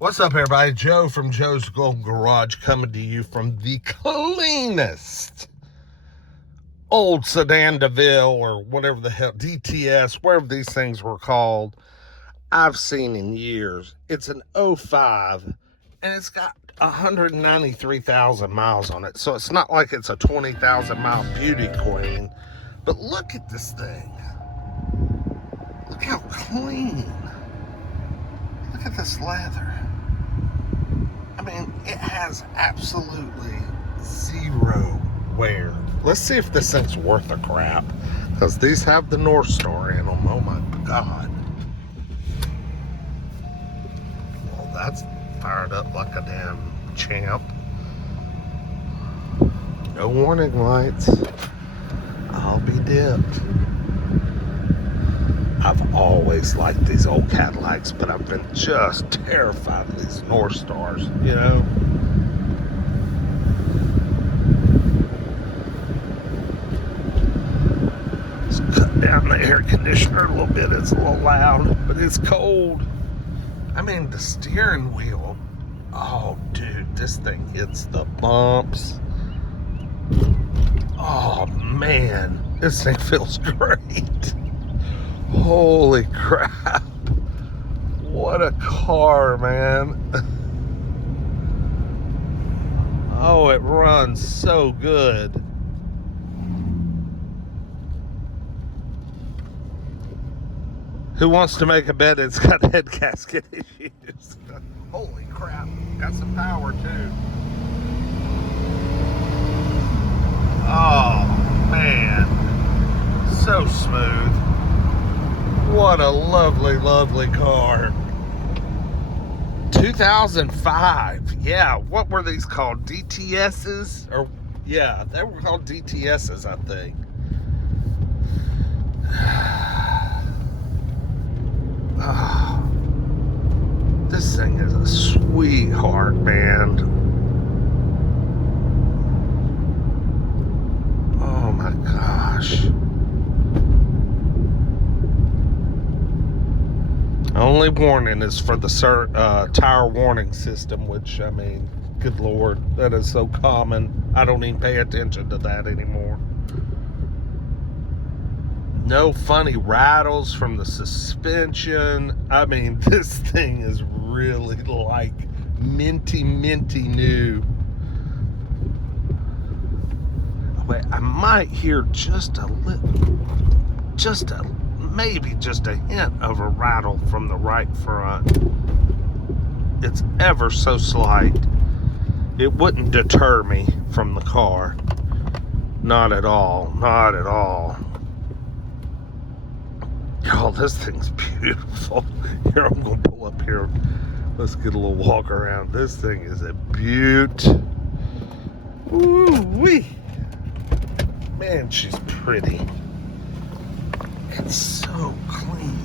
What's up, everybody? Joe from Joe's Golden Garage coming to you from the cleanest old sedan DeVille or whatever the hell, DTS, wherever these things were called, I've seen in years. It's an '05 and it's got 193,000 miles on it. So it's not like it's a 20,000 mile beauty queen. But look at this thing. Look how clean. Look at this leather. I mean, it has absolutely zero wear. Let's see if this thing's worth a crap. Because these have the North Star in them. Oh my God. Well, that's fired up like a damn champ. No warning lights. I'll be dipped. I've always liked these old Cadillacs, but I've been just terrified of these North Stars, you know? Let's cut down the air conditioner a little bit. It's a little loud, but it's cold. I mean, the steering wheel. Oh, dude, this thing hits the bumps. Oh, man, this thing feels great. Holy crap. What a car, man. Oh, it runs so good. Who wants to make a bet it's got head gasket issues? Holy crap. Got some power, too. Oh, man. So smooth. What a lovely, lovely car. 2005. Yeah, what were these called? DTSs? Or yeah, they were called DTSs, I think. Oh, this thing is a sweetheart, man. Oh my gosh. Only warning is for the tire warning system, which, I mean, good Lord, that is so common. I don't even pay attention to that anymore. No funny rattles from the suspension. I mean, this thing is really like minty new. Wait, I might hear just a little, maybe just a hint of a rattle from the right front. It's ever so slight. It wouldn't deter me from the car. Not at all. Not at all. Oh, this thing's beautiful. Here, I'm going to pull up here. Let's get a little walk around. This thing is a beaut. Ooh-wee. Man, she's pretty. It's so clean.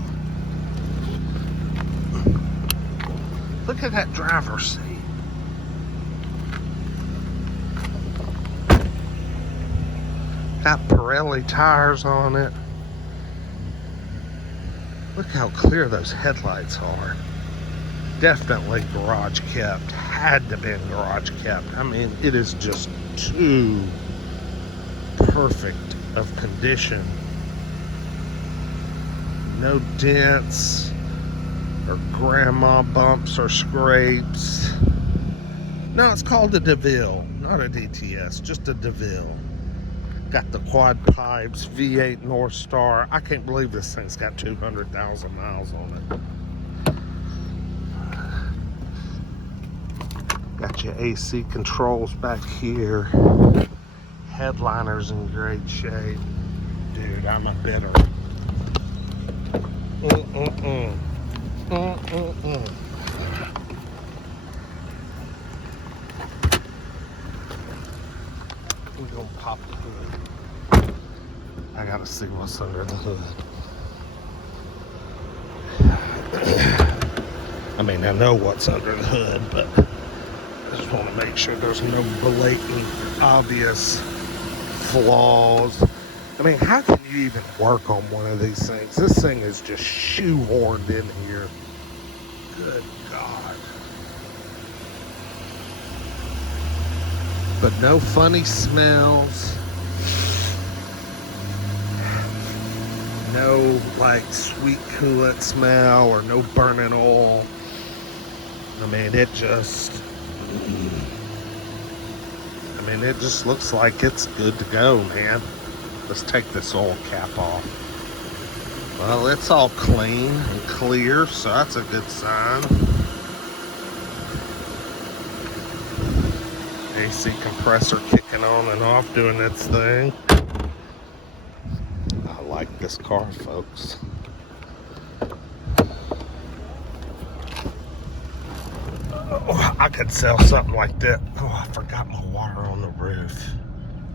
Look at that driver's seat. Got Pirelli tires on it. Look how clear those headlights are. Definitely garage kept. Had to been garage kept. I mean, it is just too perfect of condition. No dents or grandma bumps or scrapes. No, it's called a DeVille, not a DTS, just a DeVille. Got the quad pipes, V8 North Star. I can't believe this thing's got 200,000 miles on it. Got your AC controls back here. Headliner's in great shape. Dude, I'm a bidder. We're gonna pop the hood. I gotta see what's under the hood. I mean, I know what's under the hood, but I just want to make sure there's no blatant, obvious flaws. I mean, how can you even work on one of these things? This thing is just shoehorned in here. Good God. but no funny smells. No like sweet coolant smell or no burning oil. I mean, it just looks like it's good to go, man. Let's take this oil cap off. Well, it's all clean and clear, so that's a good sign. AC compressor kicking on and off, doing its thing. I like this car, folks. Oh, I could sell something like that. Oh, I forgot my water on the roof.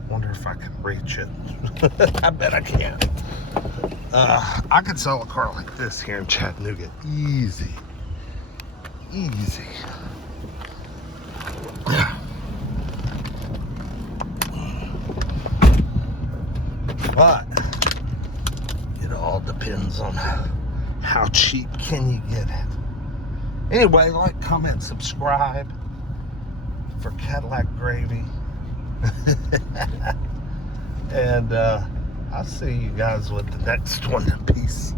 Wonder if I can reach it. I bet I can. I could sell a car like this here in Chattanooga. Easy. Easy. But it all depends on how cheap can you get it. Anyway, like, comment, subscribe for Cadillac Gravy. And I'll see you guys with the next one. Peace.